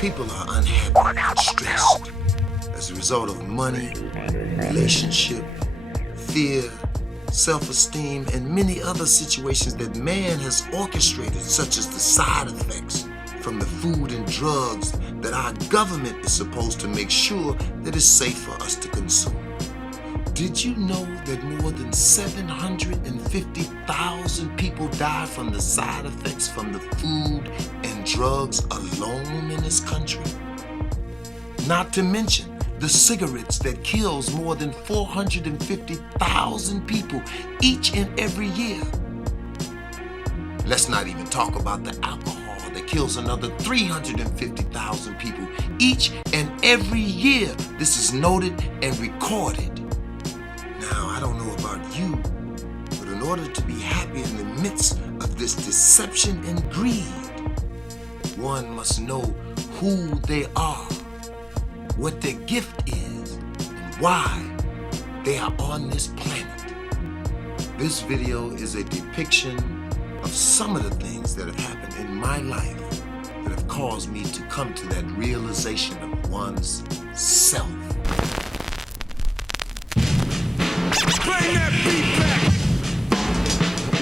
People are unhappy and stressed as a result of money, relationship, fear, self-esteem, and many other situations that man has orchestrated, such as the side effects from the food and drugs that our government is supposed to make sure that it's safe for us to consume. Did you know that more than 750,000 people die from the side effects from the food and drugs alone in this country? Not to mention the cigarettes that kills more than 450,000 people each and every year. Let's not even talk about the alcohol that kills another 350,000 people each and every year. This is noted and recorded. Now, I don't know about you, but in order to be happy in the midst of this deception and greed, one must know who they are, what their gift is, and why they are on this planet. This video is a depiction of some of the things that have happened in my life that have caused me to come to that realization of one's self. Bring that beat back.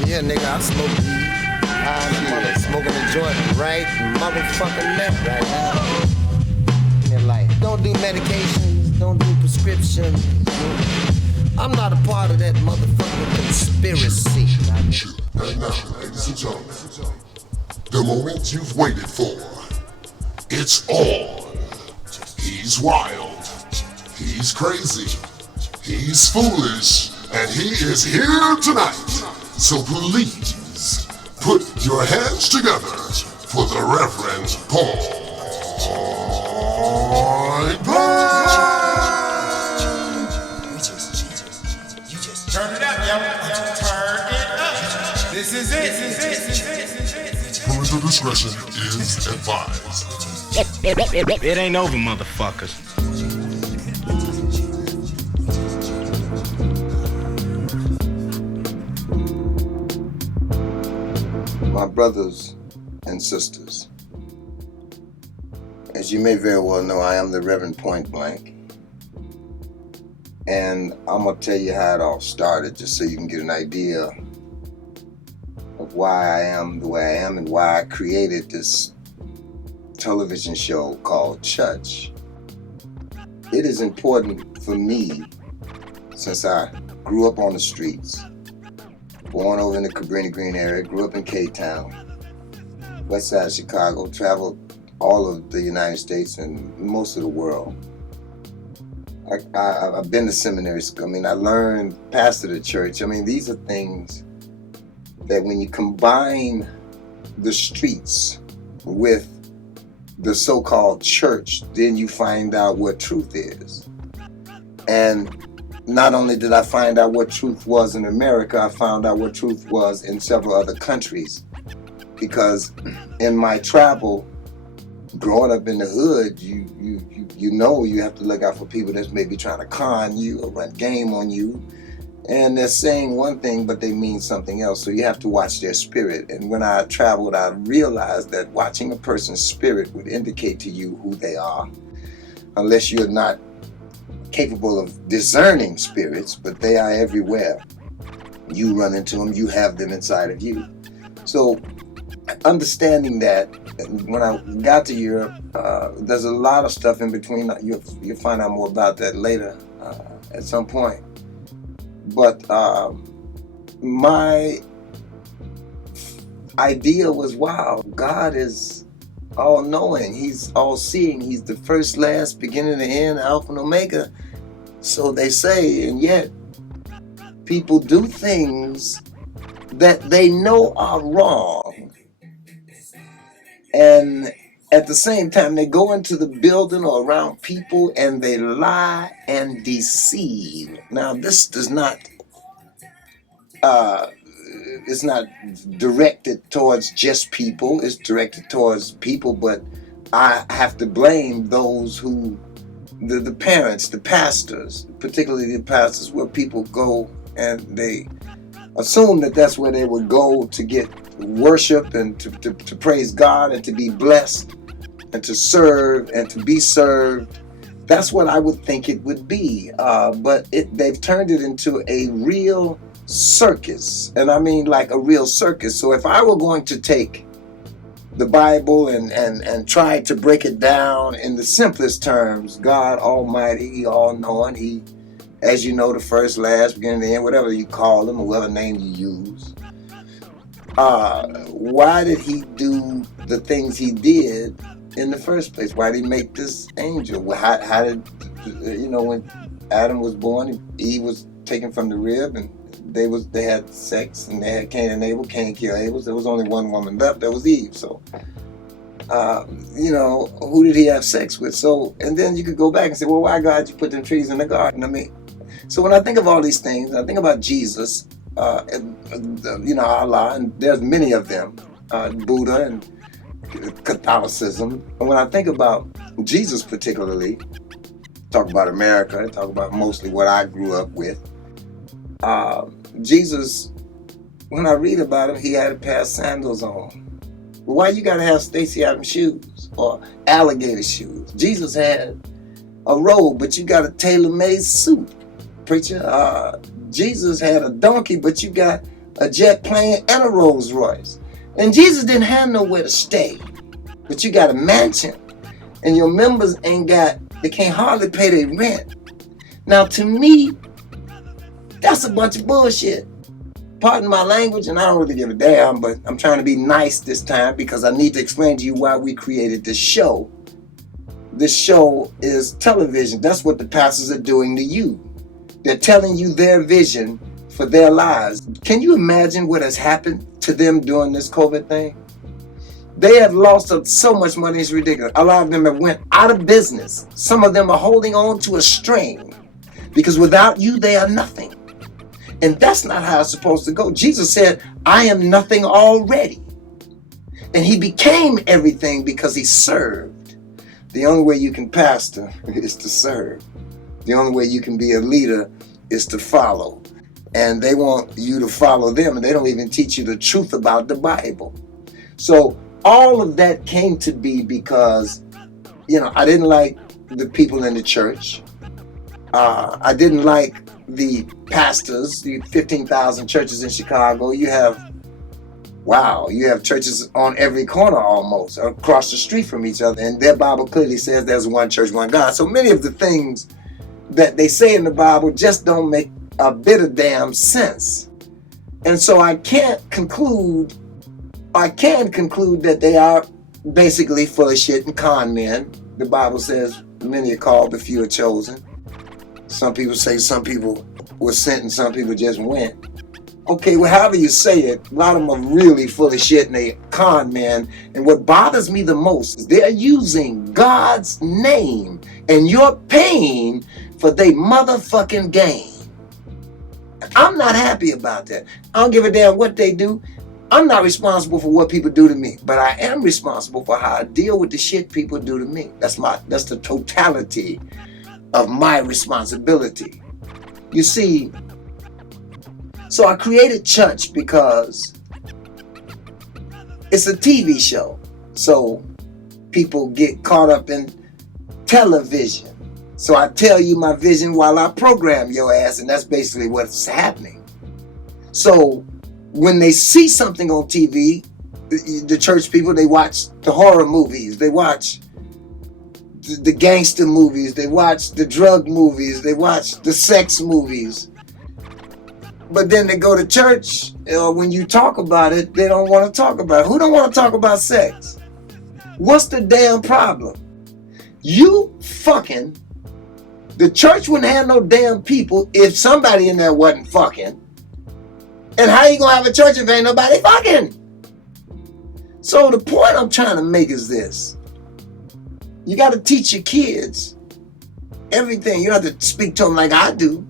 Yeah, nigga, I smoke weed. I'm smoking a joint right motherfucking left right now. In your life. Don't do medications, don't do prescriptions. I'm not a part of that motherfucking conspiracy. And now, ladies and gentlemen, the moment you've waited for, it's on. He's wild, he's crazy, he's foolish, and he is here tonight. So please, put your hands together for the Reverend Paul. Turn it up, yo. Turn it up. This is it. Parental discretion is advised. It ain't over, motherfuckers. My brothers and sisters, as you may very well know, I am the Reverend Point Blank. And I'm going to tell you how it all started, just so you can get an idea of why I am the way I am and why I created this television show called Chuch. It is important for me, since I grew up on the streets, born over in the Cabrini Green area, grew up in K-Town, west side of Chicago, traveled all of the United States and most of the world. I've been to seminary school. I mean, I learned pastor the church. I mean, these are things that when you combine the streets with the so-called church, then you find out what truth is. And not only did I find out what truth was in America, I found out what truth was in several other countries. Because in my travel, growing up in the hood, you know you have to look out for people that's maybe trying to con you or run game on you. And they're saying one thing, but they mean something else. So you have to watch their spirit. And when I traveled, I realized that watching a person's spirit would indicate to you who they are, unless you're not capable of discerning spirits, but they are everywhere. You run into them, you have them inside of you. So understanding that, when I got to Europe, there's a lot of stuff in between. You'll find out more about that later at some point. But my idea was, wow, God is all-knowing. He's all-seeing. He's the first, last, beginning and end, Alpha and Omega. So they say, and yet people do things that they know are wrong. And at the same time, they go into the building or around people and they lie and deceive. Now, this does not, it's not directed towards just people. It's directed towards people, but I have to blame those who, the parents, the pastors, particularly the pastors, where people go and they assume that that's where they would go to get worship and to praise God and to be blessed. and to serve and to be served. That's what I would think it would be. But they've turned it into a real circus. And I mean like a real circus. So if I were going to take the Bible and try to break it down in the simplest terms, God Almighty, He all-knowing, He, as you know, the first, last, beginning, the end, whatever you call Him, or whatever name you use. Why did He do the things He did in the first place? Why did He make this angel? How did, when Adam was born, Eve was taken from the rib, and they had sex, and they had Cain and Abel. Cain killed Abel. There was only one woman left. That was Eve. So, who did He have sex with? So, and then you could go back and say, well, why God you put them trees in the garden? I mean, so when I think of all these things, I think about Jesus, Allah, and there's many of them, Buddha and Catholicism. And when I think about Jesus particularly, talk about America, talk about mostly what I grew up with. Jesus, when I read about Him, He had a pair of sandals on. Well, why you gotta have Stacey Adams shoes or alligator shoes? Jesus had a robe, but you got a tailor-made suit, preacher. Jesus had a donkey, but you got a jet plane and a Rolls Royce. And Jesus didn't have nowhere to stay, but you got a mansion, and your members they can't hardly pay their rent. Now, to me, that's a bunch of bullshit. Pardon my language, and I don't really give a damn, but I'm trying to be nice this time because I need to explain to you why we created this show. This show is television. That's what the pastors are doing to you. They're telling you their vision for their lives. Can you imagine what has happened to them during this COVID thing? They have lost so much money, it's ridiculous. A lot of them have went out of business. Some of them are holding on to a string because without you, they are nothing. And that's not how it's supposed to go. Jesus said, I am nothing already. And He became everything because He served. The only way you can pastor is to serve. The only way you can be a leader is to follow. And they want you to follow them, and they don't even teach you the truth about the Bible. So all of that came to be because, I didn't like the people in the church. I didn't like the pastors, the 15,000 churches in Chicago. You have churches on every corner almost, across the street from each other. And their Bible clearly says there's one church, one God. So many of the things that they say in the Bible just don't make a bit of damn sense. And so I can conclude that they are basically full of shit and con men. The Bible says many are called, but few are chosen. Some people say some people were sent and some people just went. Okay, well, however you say it, a lot of them are really full of shit and they con men. And what bothers me the most is they're using God's name and you're paying for their motherfucking gain. I'm not happy about that. I don't give a damn what they do. I'm not responsible for what people do to me, but I am responsible for how I deal with the shit people do to me. That's the totality of my responsibility. You see, so I created Chuch because it's a TV show. So people get caught up in television. So I tell you my vision while I program your ass, and that's basically what's happening. So when they see something on TV, the church people, they watch the horror movies, they watch the gangster movies, they watch the drug movies, they watch the sex movies. But then they go to church, when you talk about it, they don't want to talk about it. Who don't want to talk about sex? What's the damn problem? The church wouldn't have no damn people if somebody in there wasn't fucking. And how you gonna have a church if ain't nobody fucking? So the point I'm trying to make is this. You got to teach your kids everything. You don't have to speak to them like I do.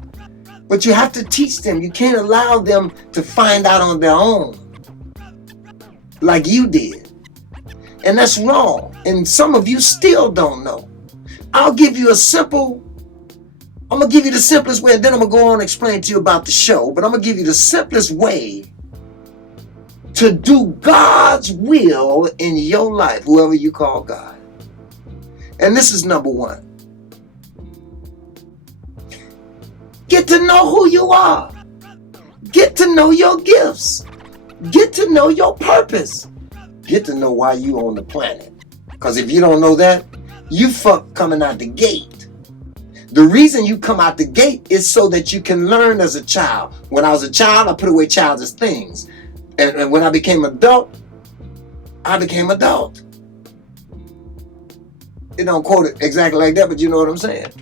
But you have to teach them. You can't allow them to find out on their own like you did. And that's wrong. And some of you still don't know. I'm going to give you the simplest way, and then I'm going to go on and explain to you about the show. But I'm going to give you the simplest way to do God's will in your life, whoever you call God. And this is number one. Get to know who you are. Get to know your gifts. Get to know your purpose. Get to know why you on the planet. Because if you don't know that, you fuck coming out the gate. The reason you come out the gate is so that you can learn as a child. When I was a child, I put away childish things. And when I became adult, I became adult. It don't quote it exactly like that, but you know what I'm saying.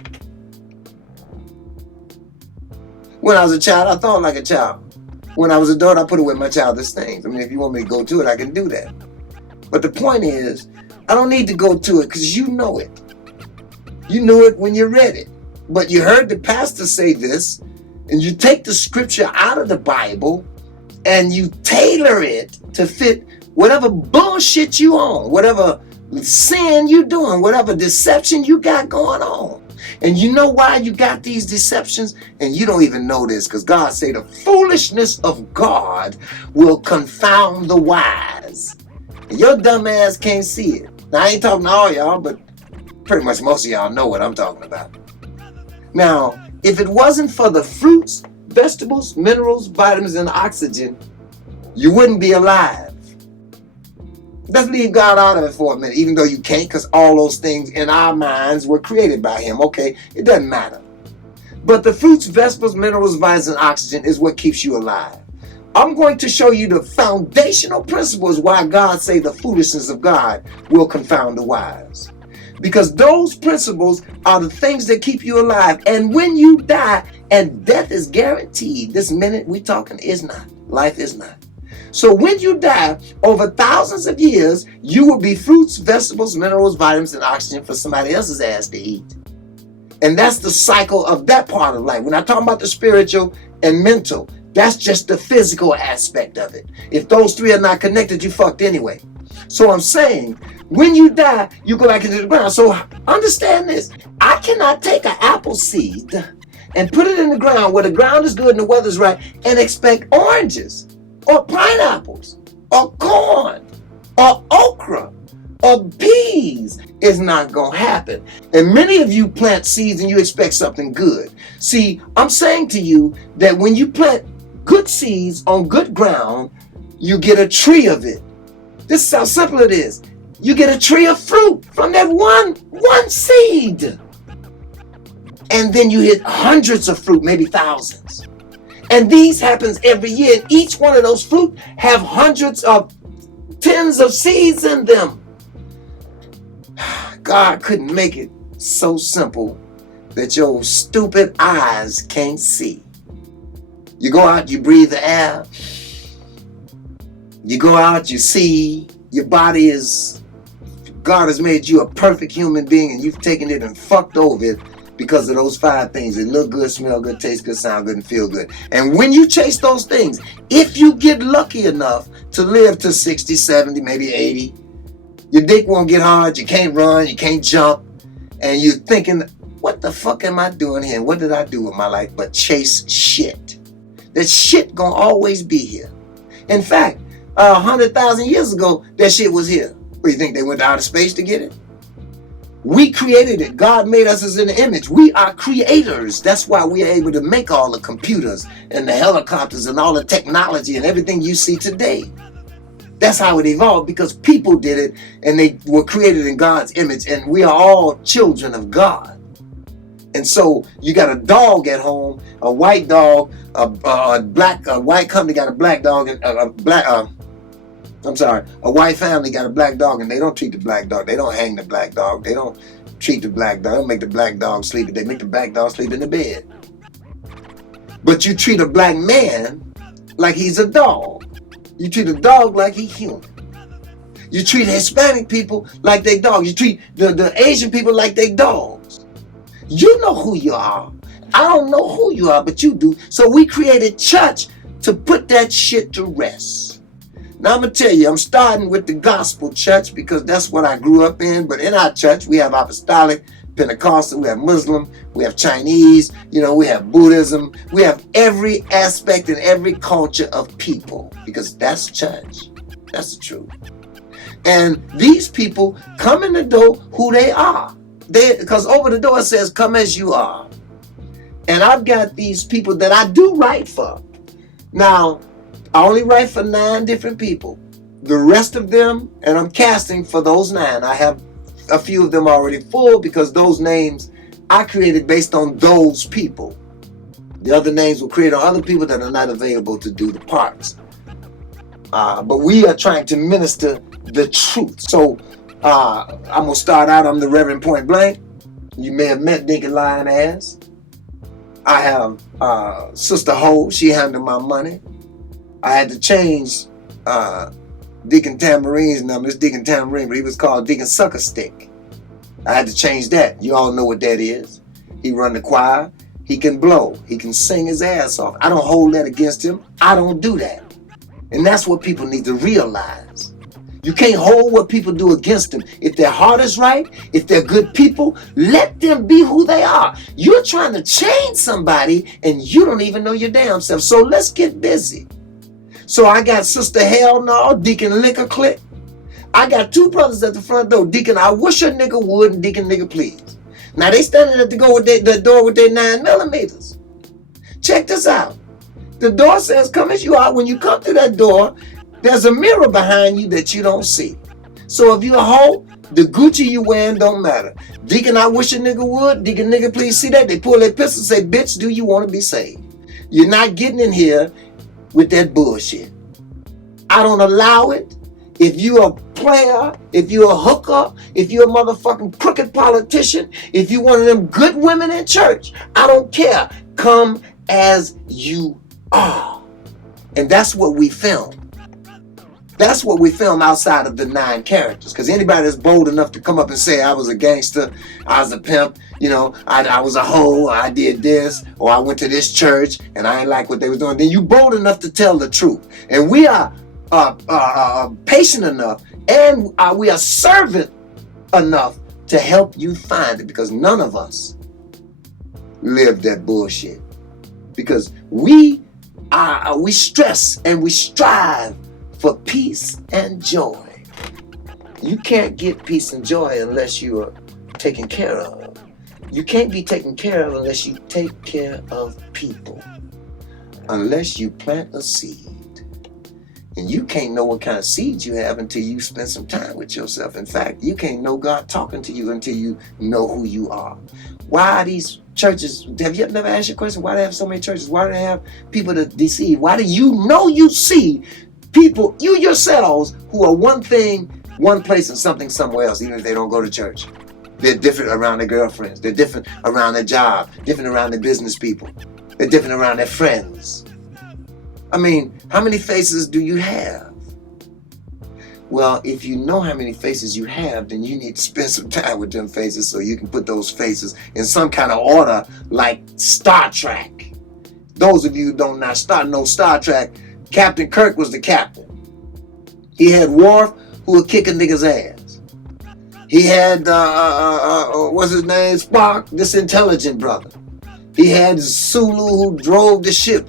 When I was a child, I thought like a child. When I was an adult, I put away my childish things. I mean, if you want me to go to it, I can do that. But the point is, I don't need to go to it because you know it. You knew it when you read it. But you heard the pastor say this, and you take the scripture out of the Bible and you tailor it to fit whatever bullshit you on, whatever sin you doing, whatever deception you got going on. And you know why you got these deceptions? And you don't even know this because God say the foolishness of God will confound the wise. And your dumb ass can't see it. Now, I ain't talking to all y'all, but pretty much most of y'all know what I'm talking about. Now, if it wasn't for the fruits, vegetables, minerals, vitamins, and oxygen, you wouldn't be alive. Let's leave God out of it for a minute, even though you can't, because all those things in our minds were created by Him. Okay, it doesn't matter. But the fruits, vegetables, minerals, vitamins, and oxygen is what keeps you alive. I'm going to show you the foundational principles why God say the foolishness of God will confound the wise. Because those principles are the things that keep you alive. And when you die, and death is guaranteed, this minute we talking is not. Life is not. So when you die, over thousands of years, you will be fruits, vegetables, minerals, vitamins, and oxygen for somebody else's ass to eat. And that's the cycle of that part of life. When I talk about the spiritual and mental, that's just the physical aspect of it. If those three are not connected, you fucked anyway. So I'm saying, when you die, you go back into the ground. So understand this. I cannot take an apple seed and put it in the ground where the ground is good and the weather's right and expect oranges or pineapples or corn or okra or peas. It's not going to happen. And many of you plant seeds and you expect something good. See, I'm saying to you that when you plant good seeds on good ground, you get a tree of it. This is how simple it is. You get a tree of fruit from that one seed. And then you hit hundreds of fruit, maybe thousands. And these happens every year. Each one of those fruit have hundreds of tens of seeds in them. God couldn't make it so simple that your stupid eyes can't see. You go out, you breathe the air. You go out, you see, your body is, God has made you a perfect human being and you've taken it and fucked over it because of those 5 things. It look good, smell good, taste good, sound good, and feel good. And when you chase those things, if you get lucky enough to live to 60, 70, maybe 80, your dick won't get hard, you can't run, you can't jump, and you're thinking, what the fuck am I doing here? What did I do with my life but chase shit? That shit gonna always be here. In fact, 100,000 years ago, that shit was here. What do you think, they went to outer space to get it? We created it. God made us as an image. We are creators. That's why we are able to make all the computers and the helicopters and all the technology and everything you see today. That's how it evolved, because people did it and they were created in God's image, and we are all children of God. And so you got a dog at home, a white dog, a white company got a black dog, a white family got a black dog, and they don't treat the black dog. They don't hang the black dog. They don't treat the black dog. They don't make the black dog sleep. They make the black dog sleep in the bed. But you treat a black man like he's a dog. You treat a dog like he's human. You treat Hispanic people like they dogs. You treat the Asian people like they dogs. You know who you are. I don't know who you are, but you do. So we created church to put that shit to rest. Now I'm going to tell you, I'm starting with the gospel church because that's what I grew up in. But in our church, we have apostolic, Pentecostal, we have Muslim, we have Chinese, we have Buddhism. We have every aspect and every culture of people, because that's church. That's the truth. And these people come in the door who they are. because over the door it says, come as you are. And I've got these people that I do write for. Now, I only write for 9 different people. The rest of them, and I'm casting for those 9. I have a few of them already full because those names I created based on those people. The other names were created on other people that are not available to do the parts. But we are trying to minister the truth. So I'm going to start out. I'm the Reverend Point Blank. You may have met Deacon Lion Ass. I have Sister Ho. She handled my money. I had to change Deacon Tamarine's number. It's Deacon Tamarine, but he was called Deacon Sucker Stick. I had to change that. You all know what that is. He run the choir. He can blow. He can sing his ass off. I don't hold that against him. I don't do that. And that's what people need to realize. You can't hold what people do against them. If their heart is right, if they're good people, let them be who they are. You're trying to change somebody and you don't even know your damn self. So let's get busy. So I got Sister Hell No, Deacon Liquor Click. I got 2 brothers at the front door. Deacon I wish a nigga would and Deacon Nigga Please. Now they standing at the door with their 9mm. Check this out. The door says, come as you are. When you come through that door, there's a mirror behind you that you don't see. So if you a hoe, the Gucci you wearing don't matter. Deacon I wish a nigga would. Deacon Nigga Please. See that? They pull their pistol and say, bitch, do you want to be saved? You're not getting in here with that bullshit. I don't allow it. If you're a player, if you're a hooker, if you're a motherfucking crooked politician, if you're one of them good women in church, I don't care. Come as you are. And that's what we film. That's what we film outside of the 9 characters. Because anybody that's bold enough to come up and say, I was a gangster, I was a pimp, you know, I was a hoe, or I did this, or I went to this church and I ain't like what they was doing, then you bold enough to tell the truth. And we are patient enough and we are servant enough to help you find it, because none of us live that bullshit. Because we stress and we strive for peace and joy. You can't get peace and joy unless you are taken care of. You can't be taken care of unless you take care of people. Unless you plant a seed. And you can't know what kind of seeds you have until you spend some time with yourself. In fact, you can't know God talking to you until you know who you are. Why are these churches, have you never asked your question, why do they have so many churches? Why do they have people to deceive? Why do you know you see people, you yourselves, who are one thing, one place and something somewhere else, even if they don't go to church? They're different around their girlfriends. They're different around their job. Different around their business people. They're different around their friends. I mean, how many faces do you have? Well, if you know how many faces you have, then you need to spend some time with them faces so you can put those faces in some kind of order, like Star Trek. Those of you who don't know Star Trek, Captain Kirk was the captain. He had Worf, who would kick a nigga's ass. He had, what's his name? Spock, this intelligent brother. He had Sulu, who drove the ship.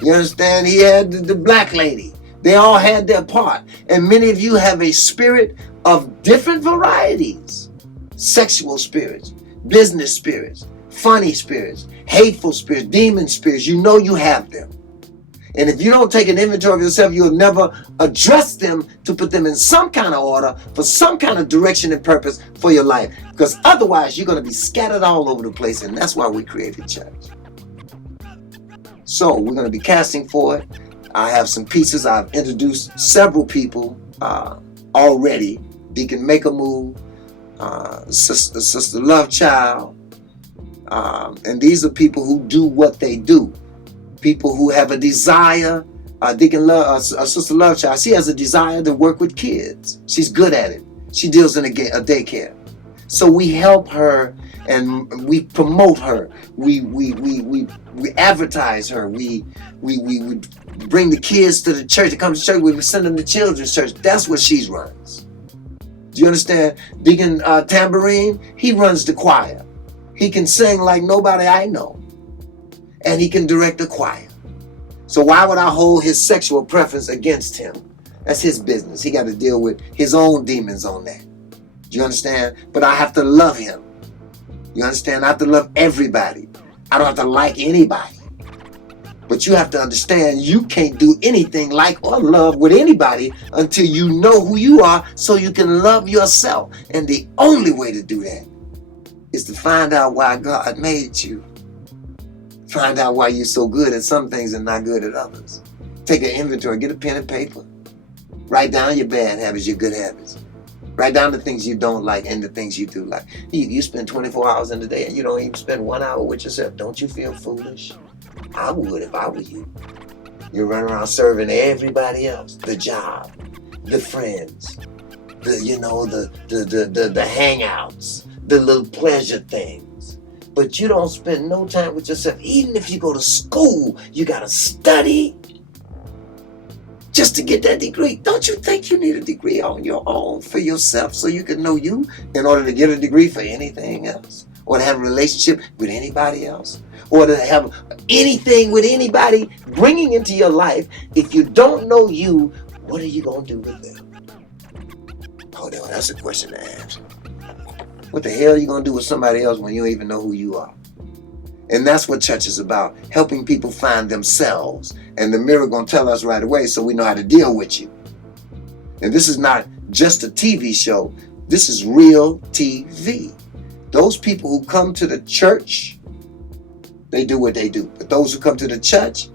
You understand? He had the black lady. They all had their part. And many of you have a spirit of different varieties. Sexual spirits, business spirits, funny spirits, hateful spirits, demon spirits. You know you have them. And if you don't take an inventory of yourself, you'll never address them to put them in some kind of order for some kind of direction and purpose for your life. Because otherwise, you're going to be scattered all over the place. And that's why we created church. So we're going to be casting for it. I have some pieces. I've introduced several people already. Deacon Make a Move, Sister Love Child. And these are people who do what they do. People who have a desire. Sister Love Child, she has a desire to work with kids. She's good at it. She deals in a daycare. So we help her and we promote her. We advertise her. We bring the kids to the church. They come to church. We send them to children's church. That's what she runs. Do you understand? Deacon Tambourine, he runs the choir. He can sing like nobody I know. And he can direct the choir. So why would I hold his sexual preference against him? That's his business. He got to deal with his own demons on that. Do you understand? But I have to love him. You understand? I have to love everybody. I don't have to like anybody. But you have to understand you can't do anything like or love with anybody until you know who you are so you can love yourself. And the only way to do that is to find out why God made you. Find out why you're so good at some things and not good at others. Take an inventory, get a pen and paper. Write down your bad habits, your good habits. Write down the things you don't like and the things you do like. You spend 24 hours in the day and you don't even spend 1 hour with yourself. Don't you feel foolish? I would if I were you. You run around serving everybody else, the job, the friends, the hangouts, the little pleasure things. But you don't spend no time with yourself. Even if you go to school, you gotta study just to get that degree. Don't you think you need a degree on your own for yourself so you can know you in order to get a degree for anything else? Or to have a relationship with anybody else? Or to have anything with anybody bringing into your life? If you don't know you, what are you going to do with them? Oh, no, that's a question to ask. What the hell are you going to do with somebody else when you don't even know who you are? And that's what church is about, helping people find themselves. And the mirror going to tell us right away so we know how to deal with you. And this is not just a TV show. This is real TV. Those people who come to the church, they do what they do. But those who come to the church,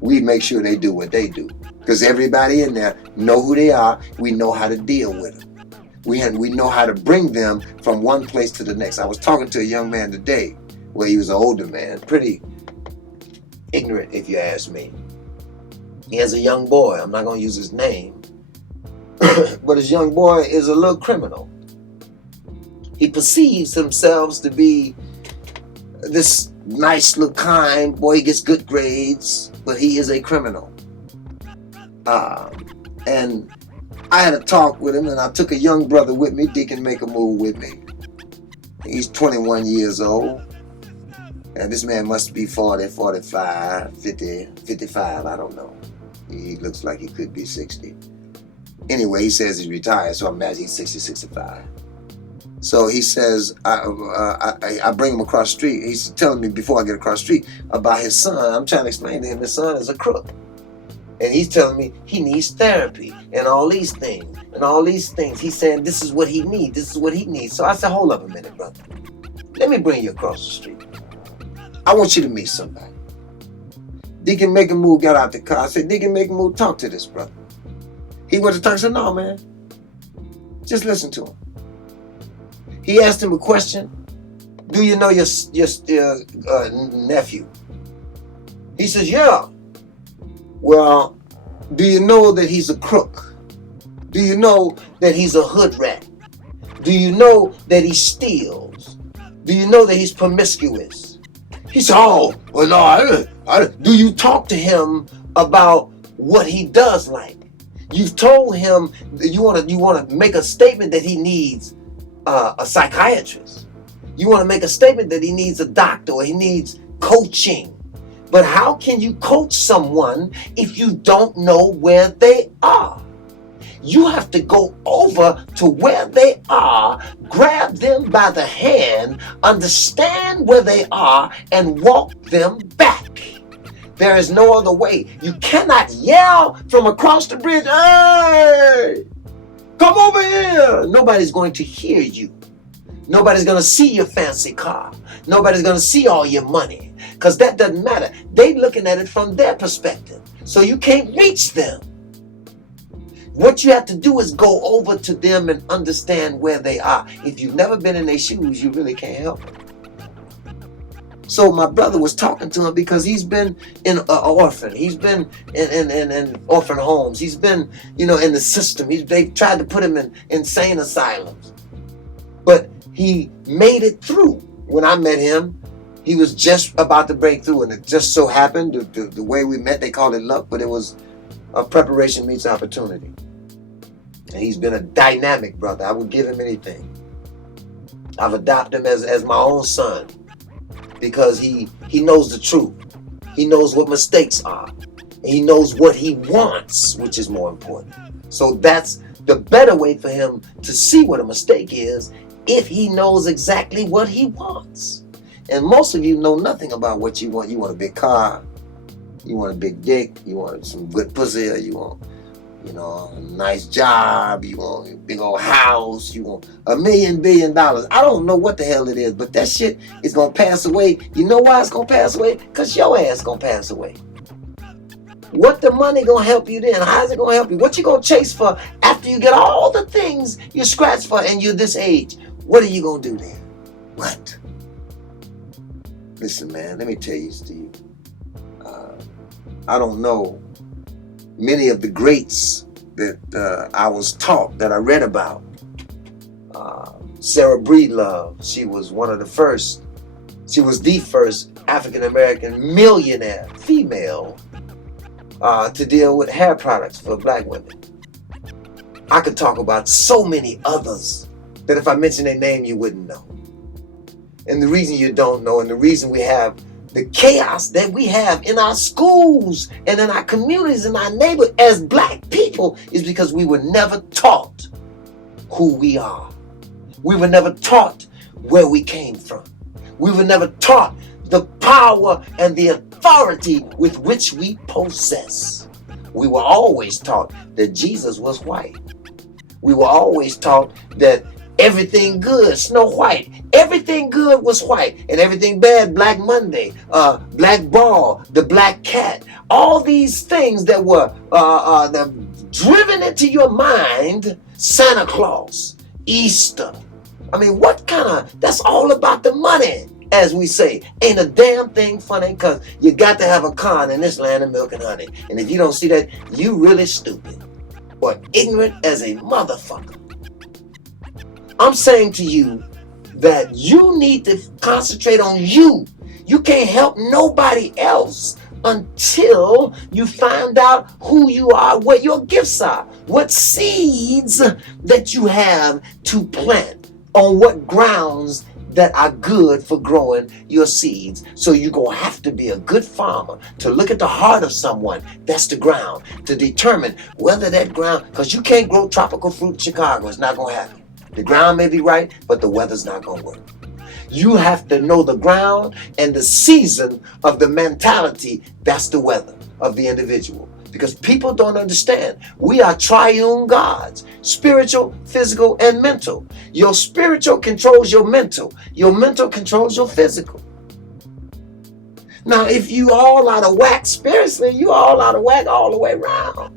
we make sure they do what they do. Because everybody in there know who they are. We know how to deal with them. We know how to bring them from one place to the next. I was talking to a young man today. Well, he was an older man, pretty ignorant if you ask me. He has a young boy. I'm not going to use his name. But his young boy is a little criminal. He perceives himself to be this nice little kind boy. He gets good grades, but he is a criminal. And I had a talk with him, and I took a young brother with me, Deacon Make a Move with me. He's 21 years old. And this man must be 40, 45, 50, 55, I don't know. He looks like he could be 60. Anyway, he says he's retired, so I imagine he's 60, 65. So he says, I bring him across the street. He's telling me before I get across the street about his son. I'm trying to explain to him his son is a crook. And he's telling me he needs therapy and all these things and all these things. He's saying this is what he needs. This is what he needs. So I said, hold up a minute, brother. Let me bring you across the street. I want you to meet somebody. Deacon Make a Move got out the car. I said, Deacon Make a Move, talk to this brother. He went to talk. I said, no, man. Just listen to him. He asked him a question. Do you know your nephew? He says, yeah. Well, do you know that he's a crook? Do you know that he's a hood rat? Do you know that he steals? Do you know that he's promiscuous? He said, oh, well, no, I do you talk to him about what he does like? You've told him that you want to make a statement that he needs a psychiatrist. You want to make a statement that he needs a doctor or he needs coaching. But how can you coach someone if you don't know where they are? You have to go over to where they are, grab them by the hand, understand where they are, and walk them back. There is no other way. You cannot yell from across the bridge, hey, come over here. Nobody's going to hear you. Nobody's going to see your fancy car. Nobody's going to see all your money because that doesn't matter. They're looking at it from their perspective. So you can't reach them. What you have to do is go over to them and understand where they are. If you've never been in their shoes, you really can't help them. So my brother was talking to him because he's been in an orphan. He's been in orphan homes. He's been, in the system. They tried to put him in insane asylums. But he made it through. When I met him, he was just about to break through. And it just so happened, the way we met, they called it luck, but it was a preparation meets opportunity. And he's been a dynamic brother. I would give him anything. I've adopted him as my own son because he knows the truth. He knows what mistakes are. And he knows what he wants, which is more important. So that's the better way for him to see what a mistake is if he knows exactly what he wants. And most of you know nothing about what you want. You want a big car, you want a big dick, you want some good pussy, or you want, a nice job, you want a big old house, you want $1 billion. I don't know what the hell it is, but that shit is gonna pass away. You know why it's gonna pass away? Because your ass gonna pass away. What the money gonna help you then? How's it gonna help you? What you gonna chase for after you get all the things you scratch for and you're this age? What are you gonna do then? What? Listen, man, let me tell you, Steve. I don't know many of the greats that I was taught, that I read about. Sarah Breedlove, she was one of the first. She was the first African-American millionaire female to deal with hair products for black women. I could talk about so many others that if I mentioned their name, you wouldn't know. And the reason you don't know, and the reason we have the chaos that we have in our schools and in our communities and our neighborhoods as black people, is because we were never taught who we are. We were never taught where we came from. We were never taught the power and the authority with which we possess. We were always taught that Jesus was white. We were always taught that everything good, Snow White. Everything good was white, and everything bad, Black Monday, Black Ball, the Black Cat. All these things that were driven into your mind, Santa Claus, Easter. I mean, that's all about the money, as we say. Ain't a damn thing funny, because you got to have a con in this land of milk and honey. And if you don't see that, you really stupid or ignorant as a motherfucker. I'm saying to you that you need to concentrate on you. You can't help nobody else until you find out who you are, what your gifts are, what seeds that you have to plant, on what grounds that are good for growing your seeds. So you're going to have to be a good farmer to look at the heart of someone. That's the ground, to determine whether that ground, because you can't grow tropical fruit in Chicago. It's not going to happen. The ground may be right, but the weather's not going to work. You have to know the ground and the season of the mentality. That's the weather of the individual. Because people don't understand. We are triune gods. Spiritual, physical, and mental. Your spiritual controls your mental. Your mental controls your physical. Now, if you all out of whack spiritually, you all out of whack all the way around.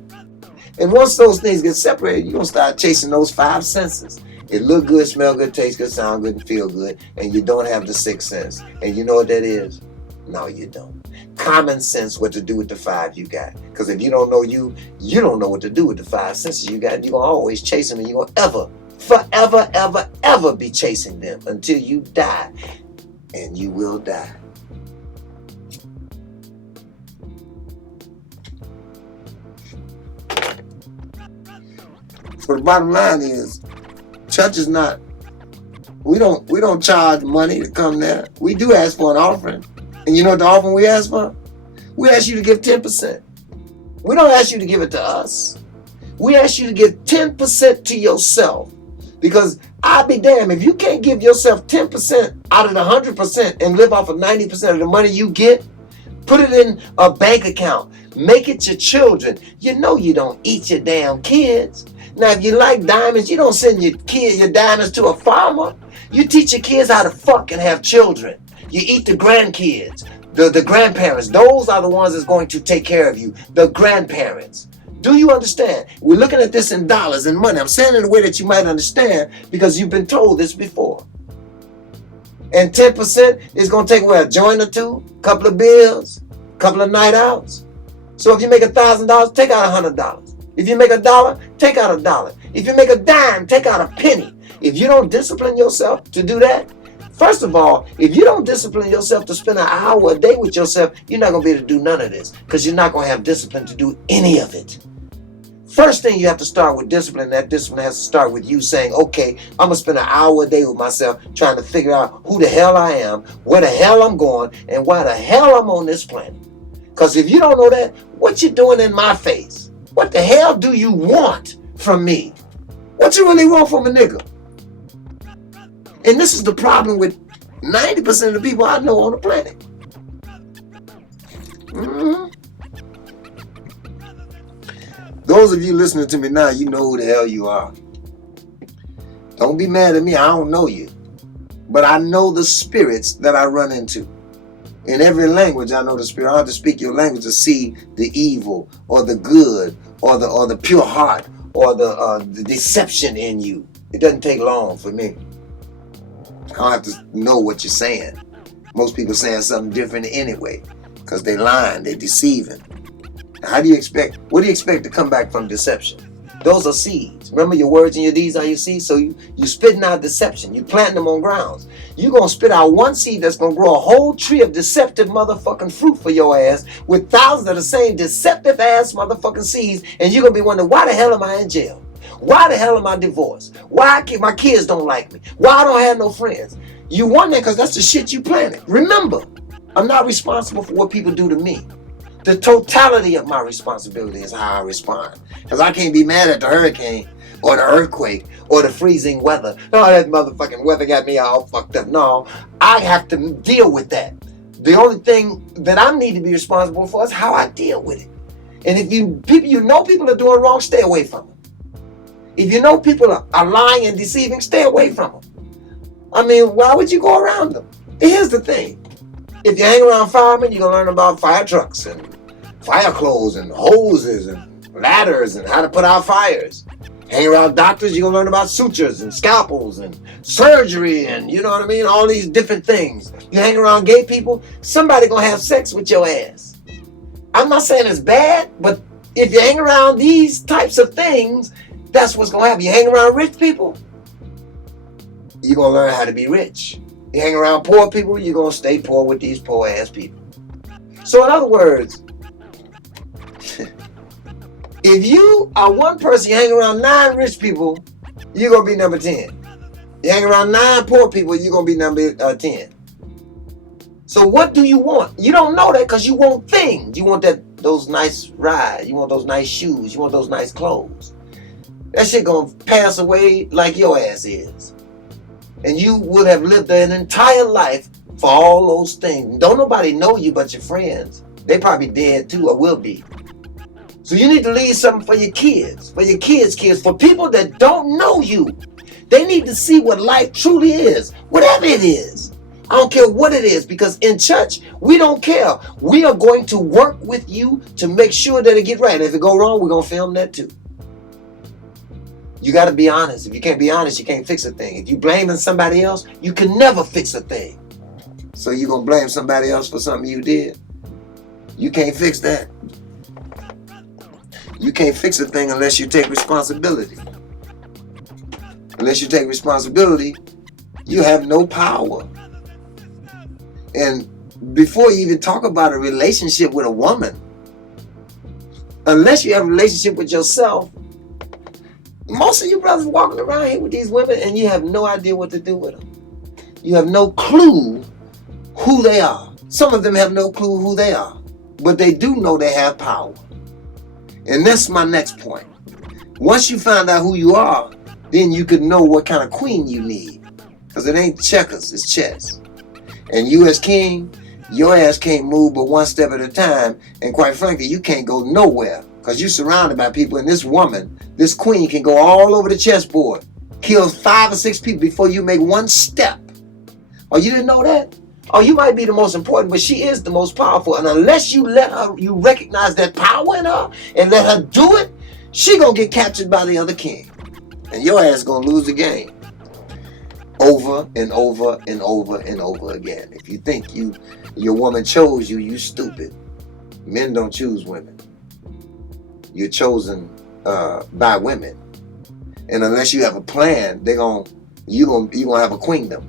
And once those things get separated, you're going to start chasing those 5 senses. It look good, smell good, taste good, sound good, and feel good. And you don't have the 6th sense. And you know what that is? No, you don't. Common sense what to do with the 5 you got. Because if you don't know you don't know what to do with the 5 senses you got. You're going to always chase them, and you're going to forever, ever be chasing them until you die. And you will die. So the bottom line is, church is not, we don't charge money to come there. We do ask for an offering. And you know what the offering we ask for? We ask you to give 10%. We don't ask you to give it to us. We ask you to give 10% to yourself. Because I'll be damned if you can't give yourself 10% out of the 100% and live off of 90% of the money you get. Put it in a bank account. Make it your children. You know you don't eat your damn kids. Now, if you like diamonds, you don't send your diamonds to a farmer. You teach your kids how to fuck and have children. You eat the grandkids, the grandparents. Those are the ones that's going to take care of you. The grandparents. Do you understand? We're looking at this in dollars and money. I'm saying it in a way that you might understand because you've been told this before. And 10% is going to take away a joint or two, couple of bills, couple of night outs. So if you make $1,000, take out $100. If you make $1, take out $1. If you make a dime, take out a penny. If you don't discipline yourself to do that, first of all, if you don't discipline yourself to spend an hour a day with yourself, you're not going to be able to do none of this because you're not going to have discipline to do any of it. First thing you have to start with discipline. That discipline has to start with you saying, okay, I'm going to spend an hour a day with myself trying to figure out who the hell I am, where the hell I'm going, and why the hell I'm on this planet. Because if you don't know that, what you doing in my face? What the hell do you want from me? What you really want from a nigga? And this is the problem with 90% of the people I know on the planet. Those of you listening to me now, you know who the hell you are. Don't be mad at me. I don't know you. But I know the spirits that I run into. In every language, I know the spirit. I have to speak your language to see the evil or the good or the pure heart or the deception in you. It doesn't take long for me. I don't have to know what you're saying. Most people saying something different anyway because they lying, they deceiving. What do you expect to come back from deception? Those are seeds. Remember, your words and your deeds are your seeds. So you spitting out deception. You planting them on grounds. You're going to spit out one seed that's going to grow a whole tree of deceptive motherfucking fruit for your ass with thousands of the same deceptive ass motherfucking seeds. And you're going to be wondering, why the hell am I in jail? Why the hell am I divorced? Why my kids don't like me? Why I don't have no friends? You wonder because that's the shit you planted. Remember, I'm not responsible for what people do to me. The totality of my responsibility is how I respond. Because I can't be mad at the hurricane or the earthquake or the freezing weather. No, that motherfucking weather got me all fucked up. No, I have to deal with that. The only thing that I need to be responsible for is how I deal with it. And if you know people are doing wrong, stay away from them. If you know people are lying and deceiving, stay away from them. I mean, why would you go around them? Here's the thing. If you hang around firemen, you're going to learn about fire trucks and fire clothes and hoses and ladders and how to put out fires. Hang around doctors, you're going to learn about sutures and scalpels and surgery and, you know what I mean, all these different things. You hang around gay people, somebody going to have sex with your ass. I'm not saying it's bad, but if you hang around these types of things, that's what's going to happen. You hang around rich people, you're going to learn how to be rich. You hang around poor people, you're going to stay poor with these poor ass people. So in other words, if you are one person, you hang around 9 rich people, you're going to be number 10. You hang around 9 poor people, you're going to be number 10. So what do you want? You don't know that because you want things. You want those nice rides. You want those nice shoes. You want those nice clothes. That shit going to pass away like your ass is. And you would have lived an entire life for all those things. Don't nobody know you but your friends. They probably dead too or will be. So you need to leave something for your kids, kids, for people that don't know you. They need to see what life truly is, whatever it is. I don't care what it is, because in church, we don't care. We are going to work with you to make sure that it get right. If it go wrong, we're going to film that too. You got to be honest. If you can't be honest, you can't fix a thing. If you blaming somebody else, you can never fix a thing. So you going to blame somebody else for something you did? You can't fix that. You can't fix a thing unless you take responsibility. Unless you take responsibility, you have no power. And before you even talk about a relationship with a woman, unless you have a relationship with yourself, most of you brothers walking around here with these women and you have no idea what to do with them. You have no clue who they are. Some of them have no clue who they are, but they do know they have power. And that's my next point. Once you find out who you are, then you could know what kind of queen you need. Because it ain't checkers, it's chess. And you as king, your ass can't move but one step at a time. And quite frankly, you can't go nowhere. Because you're surrounded by people, and this woman, this queen, can go all over the chessboard, kill 5 or 6 people before you make one step. Oh, you didn't know that? Oh, you might be the most important, but she is the most powerful. And unless you let her, you recognize that power in her and let her do it, she gonna get captured by the other king. And your ass gonna lose the game. Over and over and over and over again. If you think your woman chose you, you stupid. Men don't choose women. You're chosen by women. And unless you have a plan, you're gonna have a queendom.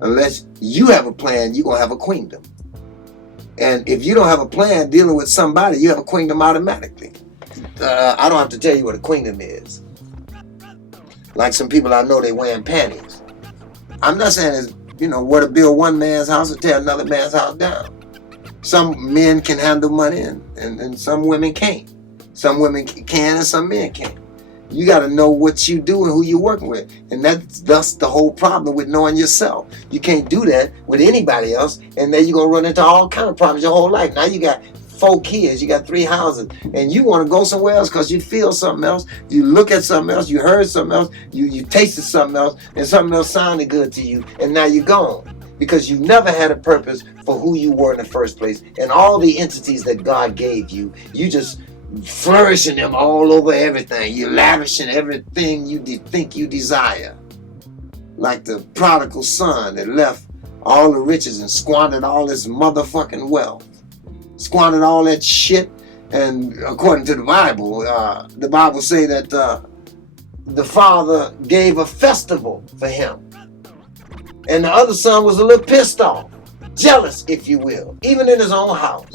Unless you have a plan, you're gonna have a queendom. And if you don't have a plan dealing with somebody, you have a queendom automatically. I don't have to tell you what a queendom is. Like some people I know, they wearing panties. I'm not saying it's, where to build one man's house or tear another man's house down. Some men can handle money and some women can't. Some women can and some men can't. You got to know what you do and who you're working with. And that's the whole problem with knowing yourself. You can't do that with anybody else, and then you're going to run into all kind of problems your whole life. Now you got 4 kids, you got 3 houses, and you want to go somewhere else because you feel something else, you look at something else, you heard something else, you tasted something else, and something else sounded good to you, and now you're gone. Because you never had a purpose for who you were in the first place. And all the entities that God gave you, you just flourishing them all over everything. You're lavishing everything you think you desire. Like the prodigal son that left all the riches and squandered all his motherfucking wealth. Squandered all that shit. And according to the Bible say that the father gave a festival for him. And the other son was a little pissed off, jealous, if you will, even in his own house.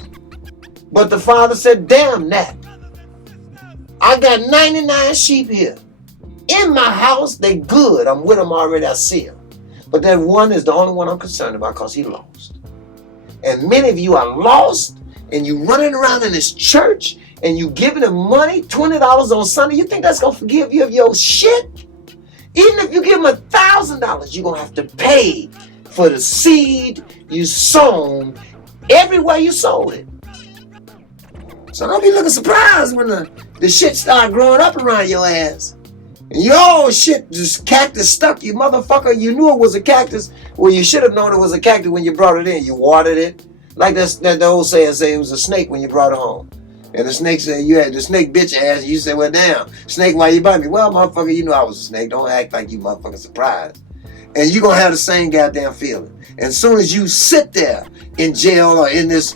But the father said, damn that. I got 99 sheep here. In my house, they good. I'm with them already, I see them. But that one is the only one I'm concerned about because he lost. And many of you are lost, and you running around in this church, and you giving them money, $20 on Sunday. You think that's going to forgive you of your shit? Even if you give them $1,000, you're going to have to pay for the seed you sown everywhere you sold it. So don't be looking surprised when the shit start growing up around your ass. And your shit just cactus stuck, you motherfucker. You knew it was a cactus. Well, you should have known it was a cactus when you brought it in. You watered it. Like that the old saying say it was a snake when you brought it home. And the snake said, you had the snake bitch ass, and you said, well, damn, snake, why you bite me? Well, motherfucker, you know I was a snake. Don't act like you motherfucking surprised. And you're going to have the same goddamn feeling. And as soon as you sit there in jail or in this,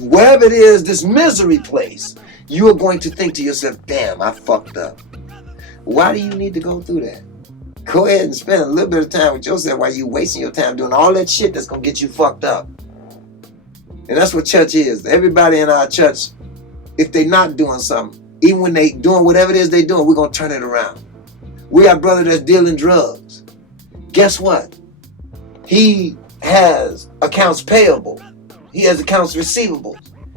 wherever it is, this misery place, you are going to think to yourself, damn, I fucked up. Why do you need to go through that? Go ahead and spend a little bit of time with yourself while you're wasting your time doing all that shit that's going to get you fucked up. And that's what church is. Everybody in our church, if they're not doing something, even when they doing whatever it is they doing, we're going to turn it around. We got a brother that's dealing drugs. Guess what? He has accounts payable. He has accounts receivable.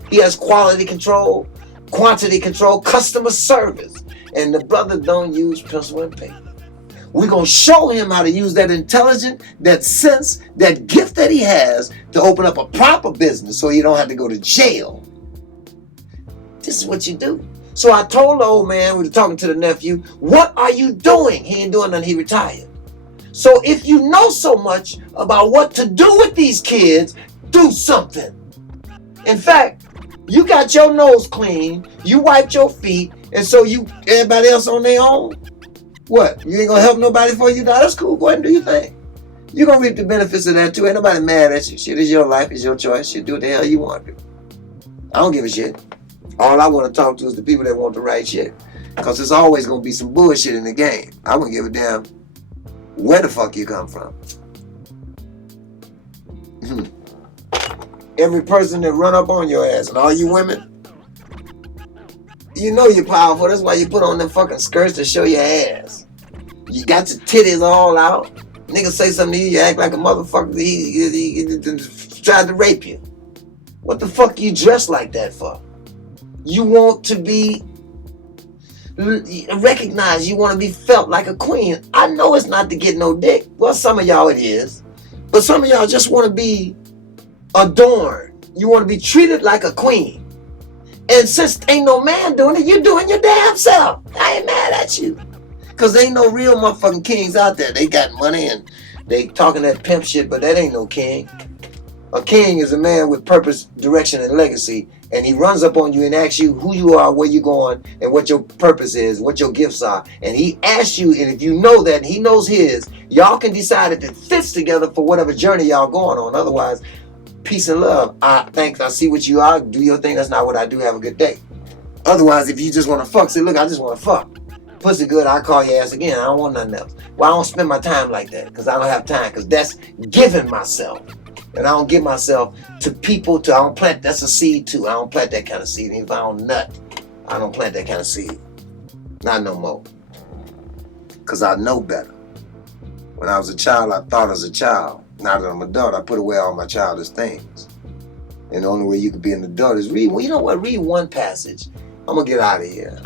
He has quality control, quantity control, customer service. And the brother don't use pencil and paper. We're going to show him how to use that intelligence, that sense, that gift that he has to open up a proper business so you don't have to go to jail. This is what you do. So I told the old man, we were talking to the nephew, what are you doing? He ain't doing nothing, he retired. So if you know so much about what to do with these kids, do something. In fact, you got your nose clean, you wiped your feet, and so everybody else on their own. What? You ain't gonna help nobody before you die? That's cool. Go ahead and do your thing. You're gonna reap the benefits of that too. Ain't nobody mad at you. Shit is your life, it's your choice. You do what the hell you want to do. I don't give a shit. All I want to talk to is the people that want the right shit. Because there's always gonna be some bullshit in the game. I wouldn't give a damn where the fuck you come from. Every person that run up on your ass, and all you women, you know you're powerful. That's why you put on them fucking skirts to show your ass. You got your titties all out. Nigga say something to you, you act like a motherfucker. He tried to rape you. What the fuck you dress like that for? You want to be recognized. You want to be felt like a queen. I know it's not to get no dick. Well, some of y'all it is. But some of y'all just want to be adorned. You want to be treated like a queen. And since ain't no man doing it, you're doing your damn self. I ain't mad at you. Because there ain't no real motherfucking kings out there. They got money and they talking that pimp shit, but that ain't no king. A king is a man with purpose, direction, and legacy. And he runs up on you and asks you who you are, where you're going, and what your purpose is, what your gifts are. And he asks you, and if you know that, and he knows his, y'all can decide if it fits together for whatever journey y'all going on. Otherwise, peace and love. Thanks. I see what you are. Do your thing. That's not what I do. Have a good day. Otherwise, if you just want to fuck, say, look, I just want to fuck. Pussy good, I'll call your ass again. I don't want nothing else. Well, I don't spend my time like that because I don't have time, because that's giving myself. And I don't give myself to people. I don't plant. That's a seed too. I don't plant that kind of seed. If I don't nut, I don't plant that kind of seed. Not no more. Because I know better. When I was a child, I thought as a child. Now that I'm an adult, I put away all my childish things. And the only way you could be an adult is read. Well, you know what? Read one passage. I'm going to get out of here.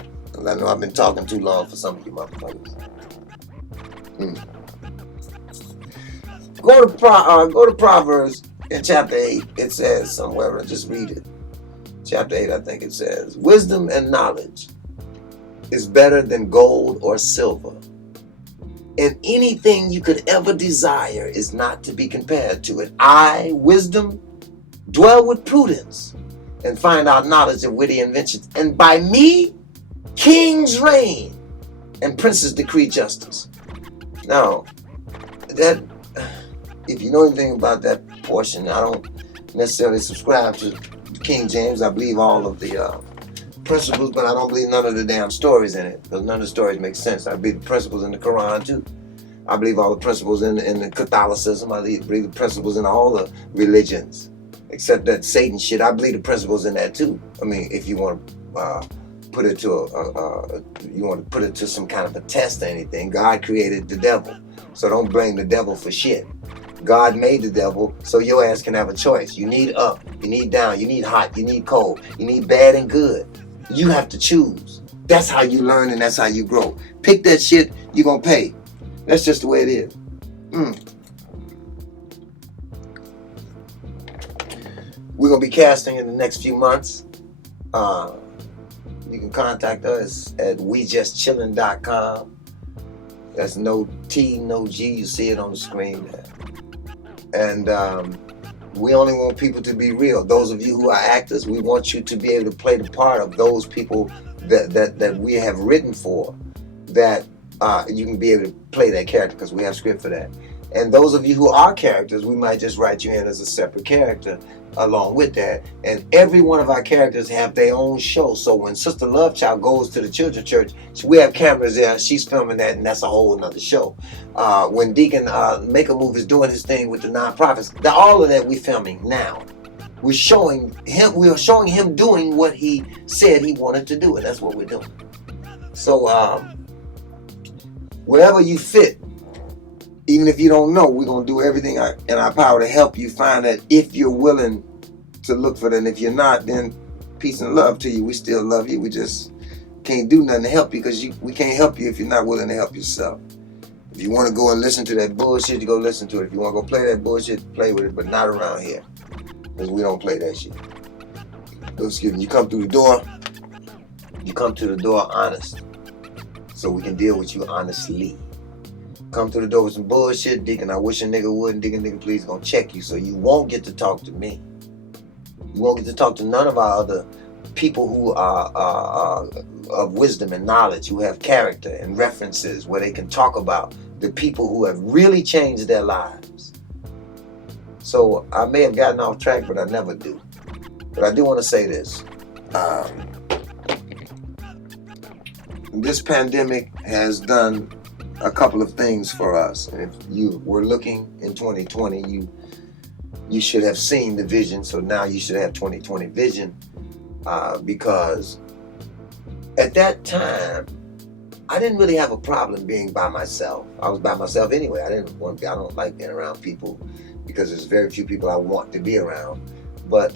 I know I've been talking too long for some of you motherfuckers. Go to Proverbs in chapter 8. It says somewhere, just read it. Chapter 8, I think it says, wisdom and knowledge is better than gold or silver. And anything you could ever desire is not to be compared to it. I, wisdom, dwell with prudence and find out knowledge of witty inventions. And by me, kings reign and princes decree justice. Now, that, if you know anything about that portion, I don't necessarily subscribe to King James. I believe all of the principles, but I don't believe none of the damn stories in it, because none of the stories make sense. I believe the principles in the Quran too. I believe all the principles in the Catholicism. I believe the principles in all the religions, except that Satan shit. I believe the principles in that too. I mean, if you want to put it to some kind of a test or anything, God created the devil, so don't blame the devil for shit. God made the devil so your ass can have a choice. You need up, you need down, you need hot, you need cold, you need bad and good. You have to choose. That's how you learn and that's how you grow. Pick that shit, you're going to pay. That's just the way it is. We're going to be casting in the next few months. You can contact us at wejustchillin.com. That's no T, no G. You see it on the screen there. And we only want people to be real. Those of you who are actors, we want you to be able to play the part of those people that we have written for, that you can be able to play that character, because we have script for that. And those of you who are characters, we might just write you in as a separate character along with that. And every one of our characters have their own show. So when Sister Lovechild goes to the children's church, we have cameras there, she's filming that, and that's a whole nother show. When Deacon Make a Move is doing his thing with the nonprofits, all of that we're filming now. We are showing him doing what he said he wanted to do, and that's what we're doing. So wherever you fit, even if you don't know, we're going to do everything in our power to help you find that, if you're willing to look for that. And if you're not, then peace and love to you. We still love you. We just can't do nothing to help you, because we can't help you if you're not willing to help yourself. If you want to go and listen to that bullshit, you go listen to it. If you want to go play that bullshit, play with it, but not around here, because we don't play that shit. Excuse me. You come through the door honest, so we can deal with you honestly. Come to the door with some bullshit, Deacon, I wish a nigga would, and Deacon, please, gonna check you, so you won't get to talk to me. You won't get to talk to none of our other people who are of wisdom and knowledge, who have character and references, where they can talk about the people who have really changed their lives. So I may have gotten off track, but I never do. But I do want to say this. This pandemic has done a couple of things for us. And if you were looking in 2020, you should have seen the vision. So now you should have 2020 vision, because at that time I didn't really have a problem being by myself. I was by myself anyway. I don't like being around people, because there's very few people I want to be around. But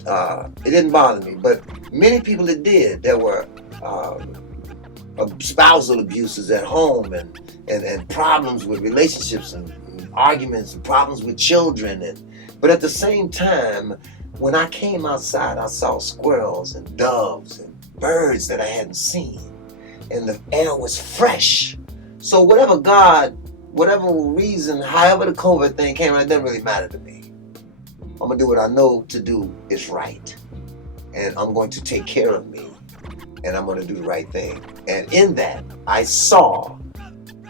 it didn't bother me. But many people it did. There were spousal abuses at home, and problems with relationships, and arguments, and problems with children. But at the same time, when I came outside, I saw squirrels and doves and birds that I hadn't seen, and the air was fresh. So whatever reason, however the COVID thing came, it doesn't really matter to me. I'm gonna do what I know to do is right, and I'm going to take care of me, and I'm going to do the right thing. And in that, I saw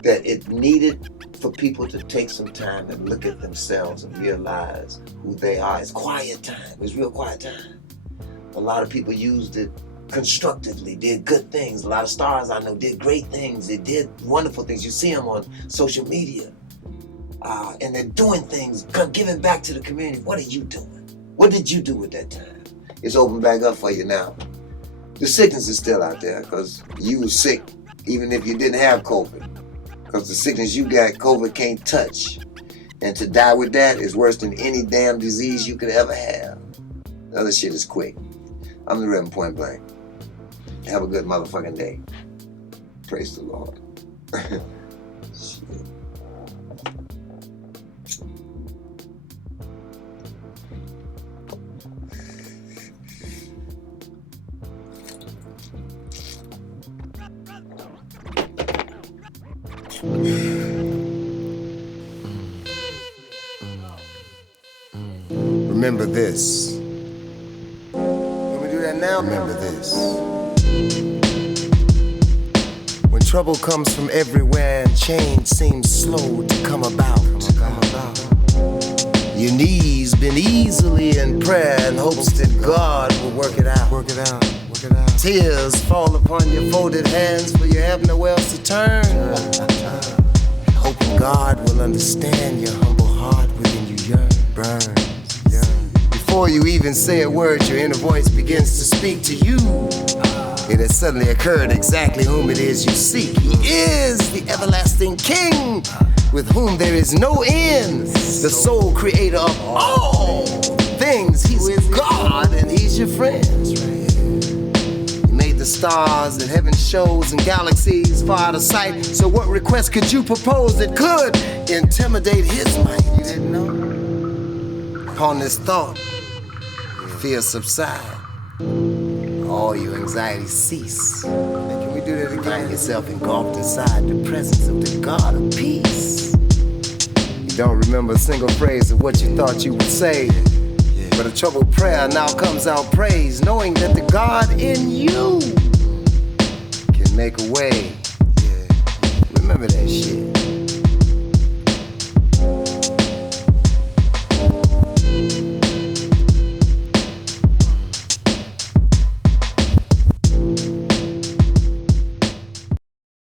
that it needed for people to take some time and look at themselves and realize who they are. It's quiet time. It's real quiet time. A lot of people used it constructively, did good things. A lot of stars I know did great things. They did wonderful things. You see them on social media. And they're doing things, giving back to the community. What are you doing? What did you do with that time? It's open back up for you now. The sickness is still out there, because you were sick even if you didn't have COVID. Because the sickness you got, COVID can't touch. And to die with that is worse than any damn disease you could ever have. The other shit is quick. I'm the Reverend Point Blank. Have a good motherfucking day. Praise the Lord. Remember this. When we do that now, remember this. When trouble comes from everywhere and change seems slow to come about, your knees bend easily in prayer in hopes that God will work it out. Tears fall upon your folded hands, for you have nowhere else to turn. Hoping God will understand your humble heart within you burns. Before you even say a word, your inner voice begins to speak to you. It has suddenly occurred exactly whom it is you seek. He is the everlasting King, with whom there is no end. The sole creator of all things. He's God and he's your friend. He made the stars that heaven shows and galaxies far out of sight. So what request could you propose that could intimidate his might? You didn't know? Upon this thought, fear subside. All your anxieties cease. Can we do that again? Find yourself engulfed inside the presence of the God of peace. You don't remember a single phrase of what you thought you would say, but a troubled prayer now comes out praise, knowing that the God in you can make a way. Remember that shit.